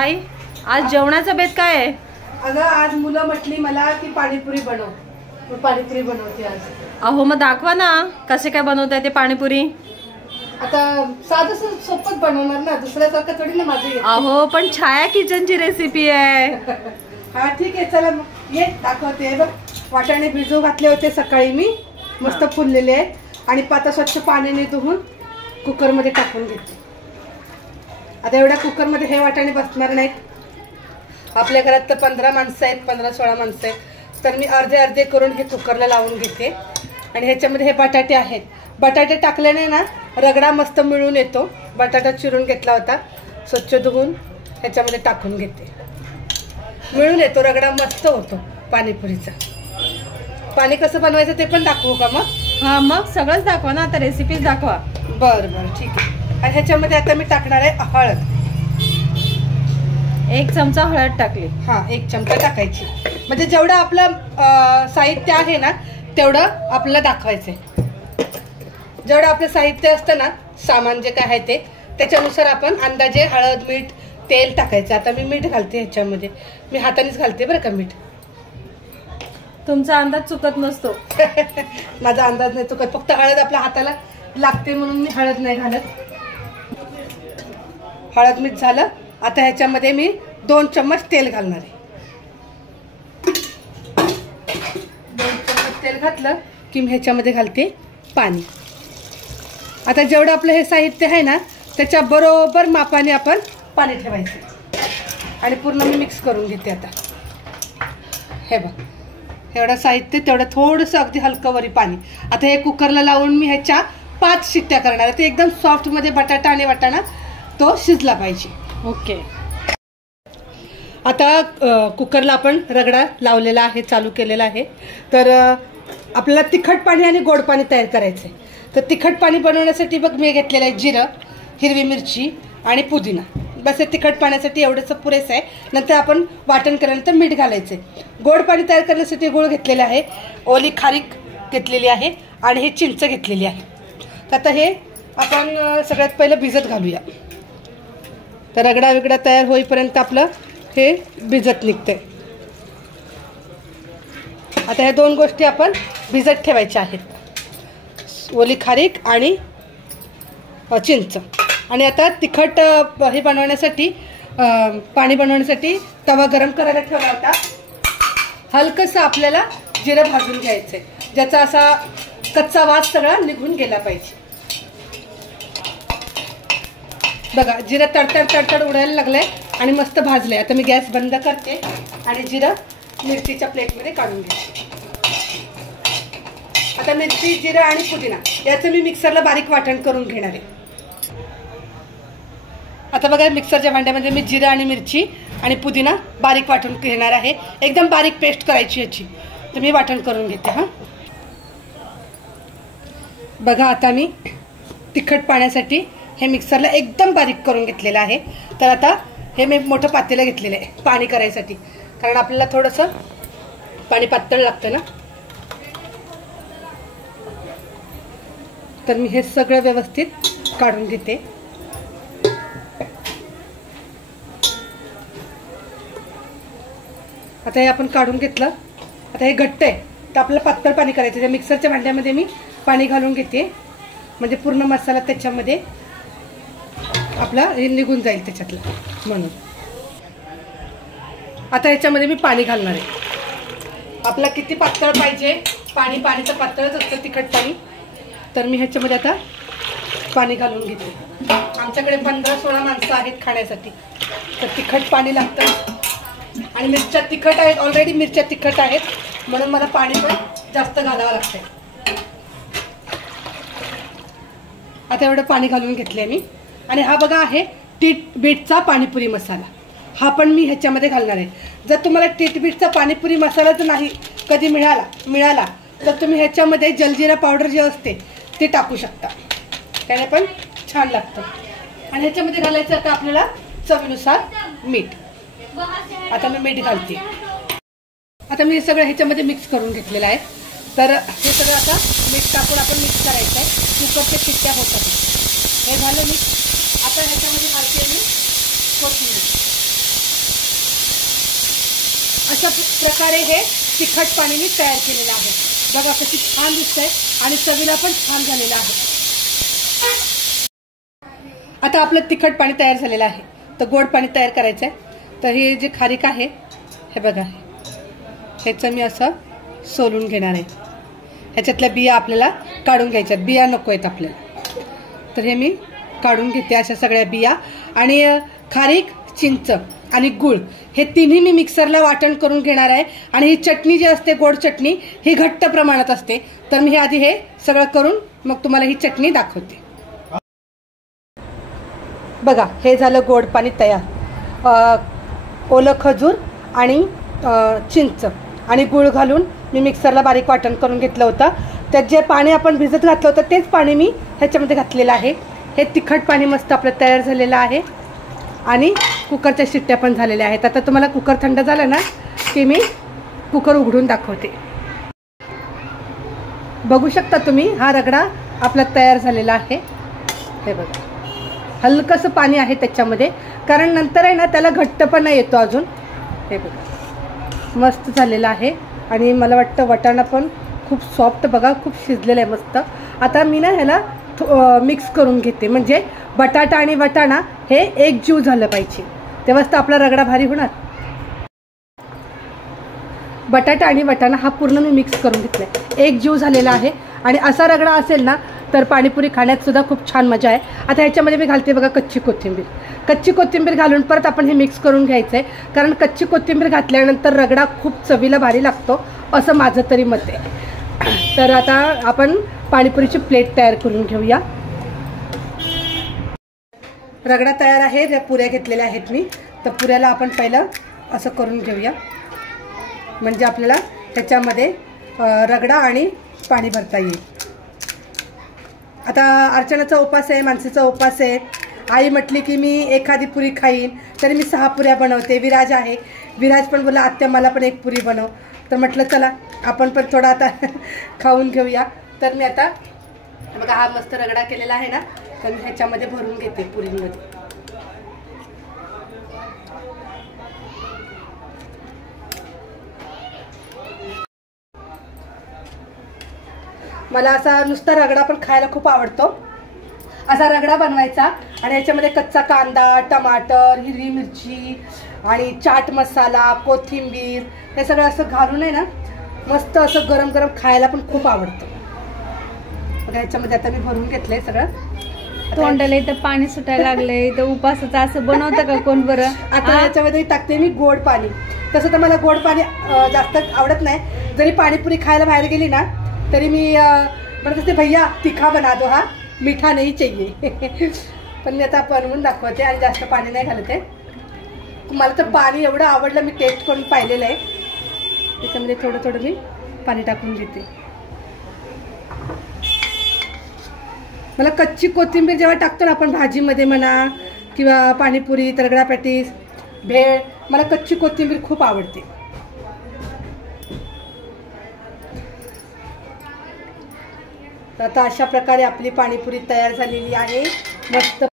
आई आज जेवणाचा बेत काय आहे? अगं आज मुलं म्हटली मला की पाणीपुरी बनव, मी पाणीपुरी बनवते आज. अहो मग दाखवा ना कसे काय बनवताय ते पाणीपुरी. आता साधं सोपच बनवणार ना, दुसऱ्यासारखं थोडी ना माझी. अहो पण छाया किचनची रेसिपी आहे. हा ठीक आहे चला मग ये दाखवते. बघ वाटाणे भिजू घातले होते सकाळी मी, मस्त फुललेले आहेत आणि पाता स्वच्छ पाण्याने धुवून कुकर मध्ये टाकून घेते. आता एवढ्या कुकर मध्ये हे वाटाणे बसणार नाहीत. आपल्या घरात तर 15 माणसं आहेत, 15-16 माणसं आहेत, तर मी अर्धे अर्धे करून हे कुकरला लावून घेते. आणि ह्याच्यामध्ये हे बटाटे आहेत. बटाटे टाकल्याने ना रगडा मस्त मिळून येतो. बटाटा चिरून घेतला होता, स्वच्छ धुवून ह्याच्यामध्ये टाकून घेते. मिळून येतो रगडा, मस्त होतो पाणीपुरीचा. पाणी कसं बनवायचं ते पण दाखवू का मग? हा मग सगळंच दाखवा ना, आता रेसिपीज दाखवा. बरं बरं ठीक आहे. आणि ह्याच्यामध्ये आता मी टाकणार आहे हळद. 1 चमचा हळद टाकली. हा 1 चमचा टाकायची, म्हणजे जेवढं आपलं साहित्य आहे ना तेवढं आपल्याला दाखवायचंय. जेवढं आपलं साहित्य असतं ना, सामान जे काय आहे ते त्याच्यानुसार आपण अंदाजे हळद, मीठ, तेल टाकायचं. आता मी मीठ घालते ह्याच्यामध्ये, मी हातानेच घालते बरं का मीठ. तुमचा अंदाज चुकत नसतो. माझा अंदाज नाही चुकत, फक्त हळद आपल्या हाताला लागते म्हणून मी हळद नाही घालत. हळद मीठ झालं. आता ह्याच्यामध्ये मी 2 चम्मच तेल घालणार आहे. 2 चम्मच तेल घातलं की मी ह्याच्यामध्ये घालते पाणी. आता जेवढं आपलं हे साहित्य आहे ना त्याच्या बरोबर मापाने आपण पाणी ठेवायचं आणि पूर्ण मी मिक्स करून घेते. आता हे बघ एवढं साहित्य तेवढं थोडंसं अगदी हलकं वरी पाणी. आता हे कुकरला लावून मी ह्याच्या 5 शिट्ट्या करणार आहे. ते एकदम सॉफ्ट मध्ये बटाटा आणि वाटाणा तो शिजला पाहिजे. ओके. आता कुकरला आपण रगडा लावलेला आहे, चालू केलेला आहे. तर आपल्याला तिखट पाणी आणि गोड पाणी तयार करायचं आहे. तर तिखट पाणी बनवण्यासाठी बघ मी घेतलेलं आहे जिरं, हिरवी मिरची आणि पुदिना. बस हे तिखट पाण्यासाठी एवढंच पुरेसं आहे. नंतर आपण वाटण केल्यानंतर मीठ घालायचं आहे. गोड पाणी तयार करण्यासाठी गुळ घेतलेला आहे, ओली खारीक घेतलेली आहे आणि हे चिंच घेतलेली आहे. तर आता हे आपण सगळ्यात पहिलं भिजत घालूया. तर रगडा वेगळा तयार होईपर्यंत आपलं हे भिजत निघतंय. आता ह्या 2 गोष्टी आपण भिजत ठेवायच्या आहेत, ओली खारीक आणि चिंच. आणि आता तिखट हे बनवण्यासाठी पाणी बनवण्यासाठी तवा गरम करायला ठेवला होता. हलकंसं आपल्याला जिरं भाजून घ्यायचं आहे, ज्याचा असा कच्चा वास सगळा निघून गेला पाहिजे. बघा जिरं तडतड तडतड उडायला लागलंय आणि मस्त भाजलंय. आता मी गॅस बंद करते आणि जिरं मिरचीच्या प्लेटमध्ये काढून घेते. आता मिरची, जिरं आणि पुदिना याचं मी मिक्सरला बारीक वाटण करून घेणार आहे. आता बघा मिक्सरच्या भांड्यामध्ये मी जिरं आणि मिरची आणि पुदिना बारीक वाटून घेणार आहे. एकदम बारीक पेस्ट करायची याची. तर मी वाटण करून घेते. हां बघा आता मी तिखट पाण्यासाठी हे मिक्सरला एकदम बारीक करून घेतलेलं आहे. तर आता हे मी मोठं पातेलं घेतलेलं आहे पाणी करायसाठी, कारण आपल्याला थोडंसं पाणी पातळ लागतं ना. तर मी हे सगळं व्यवस्थित काढून घेते. आता हे आपण काढून घेतलं. आता हे घट्ट आहे तर आपल्याला पातळ पाणी करायचं. त्या मिक्सरच्या भांड्यामध्ये मी पाणी घालून घेते, म्हणजे पूर्ण मसाला त्याच्यामध्ये आपला हे निघून जाईल त्याच्यातलं म्हणून. आता ह्याच्यामध्ये मी पाणी घालणार आहे. आपला किती पातळ पाहिजे पाणी, पाणीचं पातळच असतं तिखट पाणी. तर मी ह्याच्यामध्ये आता पाणी घालून घेते. आमच्याकडे 15-16 माणसं आहेत खाण्यासाठी, तर तिखट पाणी लागतं. आणि मिरच्या तिखट आहेत, ऑलरेडी मिरच्या तिखट आहेत म्हणून मला पाणी पण जास्त घालावं लागतंय. आता एवढं पाणी घालून घेतलंय मी. आणि हा बघा आहे बीटचा पाणीपुरी मसाला, हा पण मी ह्याच्यामध्ये घालणार आहे. जर तुम्हाला बीटचा पाणीपुरी मसाला जर नाही कधी मिळाला तर तुम्ही ह्याच्यामध्ये जलजिरा पावडर जे असते ते टाकू शकता, त्याने पण छान लागतं. आणि ह्याच्यामध्ये घालायचं आता आपल्याला चवीनुसार मीठ. आता मी मीठ घालते. आता मी हे सगळं ह्याच्यामध्ये मिक्स करून घेतलेलं आहे. तर हे सगळं आता मीठ टाकून आपण मिक्स करायचं आहे. कुकरच्या शिट्ट्या होतात. हे झालं मिक्स. आता ह्याच्यामध्ये घालते मी कोथिंबीर. अशा प्रकारे हे तिखट पाणी मी तयार केलेलं आहे. बघा कशी छान दिसतंय आणि चवीला पण छान झालेलं आहे. आता आपलं तिखट पाणी तयार झालेलं आहे. तर गोड पाणी तयार करायचं आहे. तर हे जे खारीक आहे हे बघा, ह्याचं मी असं सोलून घेणार आहे. ह्याच्यातल्या बिया आपल्याला काढून घ्यायच्यात, बिया नको आहेत आपल्याला. तर हे मी काढून घेते अशा सगळ्या बिया. आणि खारीक, चिंच आणि गुळ हे तिन्ही मी मिक्सरला वाटण करून घेणार आहे. आणि ही चटणी जी असते गोड चटणी ही घट्ट प्रमाणात असते. तर मी आधी हे सगळं करून मग तुम्हाला ही चटणी दाखवते. बघा हे झालं गोड पाणी तयार. ओलं खजूर आणि चिंच आणि गुळ घालून मी मिक्सरला बारीक वाटण करून घेतलं होतं. त्यात जे पाणी आपण भिजत घातलं होतं तेच पाणी मी ह्याच्यामध्ये घातलेलं आहे. हे तिखट पाणी मस्त आपलं तयार झालेलं आहे. आणि कुकरच्या शिट्ट्या पण झालेल्या आहेत. आता तुम्हाला कुकर थंड झालं ना की मी कुकर उघडून दाखवते. बघू शकता तुम्ही हा रगडा आपला तयार झालेला आहे. हे बघा हलकंसं पाणी आहे त्याच्यामध्ये, कारण नंतर आहे ना त्याला घट्टपणा येतो अजून. हे बघा मस्त झालेलं आहे. आणि मला वाटतं वाटाणा पण खूप सॉफ्ट, बघा खूप शिजलेलं आहे मस्त. आता मी ना ह्याला मिक्स करून घेते, म्हणजे बटाटा आणि वाटाणा हे एक जीव झालं पाहिजे, तेव्हाच तर आपला रगडा भारी होणार. बटाटा आणि वाटाणा हा पूर्ण मी मिक्स करून घेतलाय, एक जीव झालेला आहे. आणि असा रगडा असेल ना तर पाणीपुरी खाण्यात सुद्धा खूप छान मजा आहे. आता ह्याच्यामध्ये मी घालते बघा कच्ची कोथिंबीर. कच्ची कोथिंबीर घालून परत आपण हे मिक्स करून घ्यायचं आहे, कारण कच्ची कोथिंबीर घातल्यानंतर रगडा खूप चवीला भारी लागतो असं माझं तरी मत आहे. तर आता आपण पाणीपुरीची प्लेट तयार करून घेऊया. रगडा तयार आहे. त्या पुऱ्या घेतलेल्या आहेत मी. तर पुऱ्याला आपण पहिलं असं करून घेऊया, म्हणजे आपल्याला त्याच्यामध्ये रगडा आणि पाणी भरता येईल. आता अर्चनाचा उपास आहे, मानसीचा उपास आहे. आई म्हटली की मी एखादी पुरी खाईन, तरी मी 6 पुऱ्या बनवते. विराज आहे, विराज पण बोला आत्या मला पण एक पुरी बनव. तर म्हटलं चला आपण पण थोडा आता खाऊन घेऊया. तर मी आता बघा हा मस्त रगडा केलेला आहे ना, तर मी ह्याच्यामध्ये भरून घेते पुरींमध्ये. मला असा नुसता रगडा पण खायला खूप आवडतो. असा रगडा बनवायचा आणि याच्यामध्ये कच्चा कांदा, टमाटर, हिरवी मिरची आणि चाट मसाला, कोथिंबीर हे सगळं असं घालून आहे ना मस्त असं गरम गरम खायला पण खूप आवडतं. बघा ह्याच्यामध्ये आता मी भरून घेतलंय सगळं. तोंडाला इथं पाणी सुटायला लागलंय. इथं उपासाचं असं बनवतं का कोण बरं? आता ह्याच्यामध्ये टाकते मी गोड पाणी. तसं तर मला गोड पाणी जास्त आवडत नाही. जरी पाणीपुरी खायला बाहेर गेली ना तरी मी म्हणत असते भैया तिखा बना दो, हा मीठा नाही चाहिए. पण मी आता बनवून दाखवते आणि जास्त पाणी नाही घालते. मला तर पाणी एवढं आवडलं, मी टेस्ट करून पाहिलेलं आहे. त्याच्यामध्ये थोडं थोडं मी पाणी टाकून घेते. मला कच्ची कोथिंबीर जेव्हा टाकतो ना आपण भाजीमध्ये म्हणा किंवा पाणीपुरी, रगडा पॅटीस, भेळ, मला कच्ची कोथिंबीर खूप आवडते. तर आता अशा प्रकारे आपली पाणीपुरी तयार झालेली आहे. मस्त